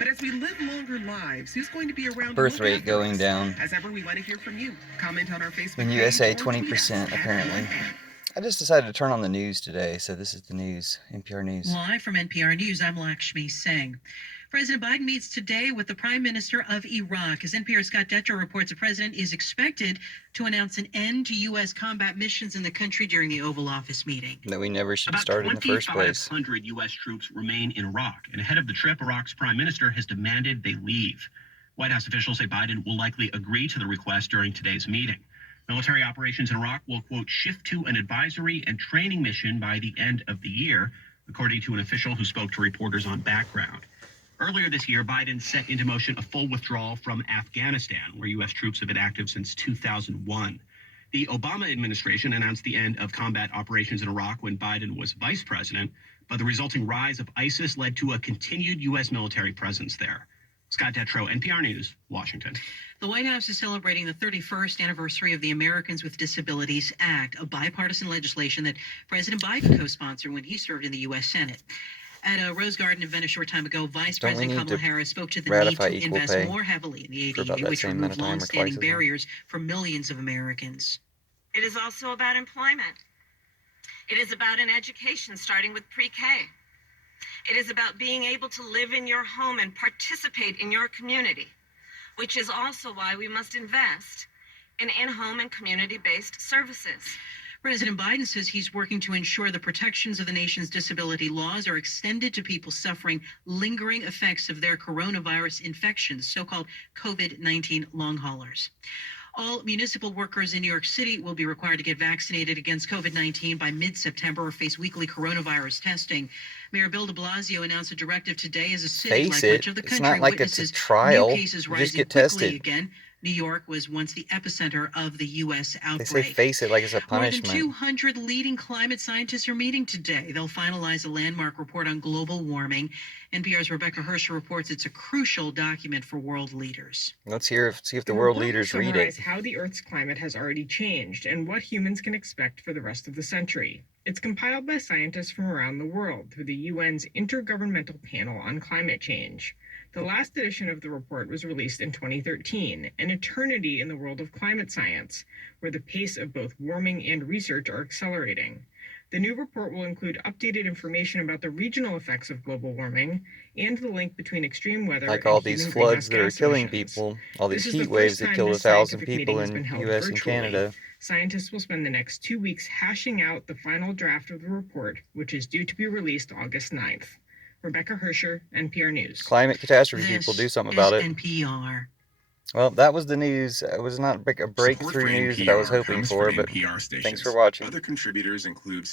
But as we live longer lives, who's going to be around to Birth look rate after going us? down. As ever, we want to hear from you. Comment on our Facebook In page USA, or tweet us 20% at apparently. NPR. I just decided to turn on the news today, so this is the news, NPR News. Live from NPR News, I'm Lakshmi Singh. President Biden meets today with the Prime Minister of Iraq. As NPR's Scott Detrow reports, the president is expected to announce an end to U.S. combat missions in the country during the Oval Office meeting. That we never should have About started in the first place. 2,500 U.S. troops remain in Iraq, and ahead of the trip, Iraq's prime minister has demanded they leave. White House officials say Biden will likely agree to the request during today's meeting. Military operations in Iraq will, quote, shift to an advisory and training mission by the end of the year, according to an official who spoke to reporters on Background. Earlier this year, Biden set into motion a full withdrawal from Afghanistan, where U.S. troops have been active since 2001. The Obama administration announced the end of combat operations in Iraq when Biden was vice president, but the resulting rise of ISIS led to a continued U.S. military presence there. Scott Detrow, NPR News, Washington. The White House is celebrating the 31st anniversary of the Americans with Disabilities Act, a bipartisan legislation that President Biden co-sponsored when he served in the U.S. Senate. At a Rose Garden event a short time ago, Vice President Kamala Harris spoke to the need to invest more heavily in the ADA, which removed long-standing barriers for millions of Americans. It is also about employment. It is about an education starting with pre-K. It is about being able to live in your home and participate in your community, which is also why we must invest in in-home and community-based services. President Biden says he's working to ensure the protections of the nation's disability laws are extended to people suffering lingering effects of their coronavirus infections, so-called COVID-19 long haulers. All municipal workers in New York City will be required to get vaccinated against COVID-19 by mid-September or face weekly coronavirus testing. Mayor Bill de Blasio announced a directive today as a city, like much of the country, it's not like it's a trial. New cases You rising just get quickly tested. again. New York was once the epicenter of the U.S. outbreak. They say face it like it's a punishment. More than 200 leading climate scientists are meeting today. They'll finalize a landmark report on global warming. NPR's Rebecca Hersher reports it's a crucial document for world leaders. Let's see if the world leaders read it. How the Earth's climate has already changed and what humans can expect for the rest of the century. It's compiled by scientists from around the world through the UN's Intergovernmental Panel on Climate Change. The last edition of the report was released in 2013, an eternity in the world of climate science, where the pace of both warming and research are accelerating. The new report will include updated information about the regional effects of global warming and the link between extreme weather like and all these floods that are killing emissions. people, all these This is heat the waves first that time killed this 1,000 scientific people meeting has in been held U.S. and virtually. Canada. Scientists will spend the next 2 weeks hashing out the final draft of the report, which is due to be released August 9th. Rebecca Hersher, NPR News. Climate catastrophe people, do something about it. NPR. Well, that was the news. It was not a breakthrough news that I was hoping for, but thanks for watching. Other contributors include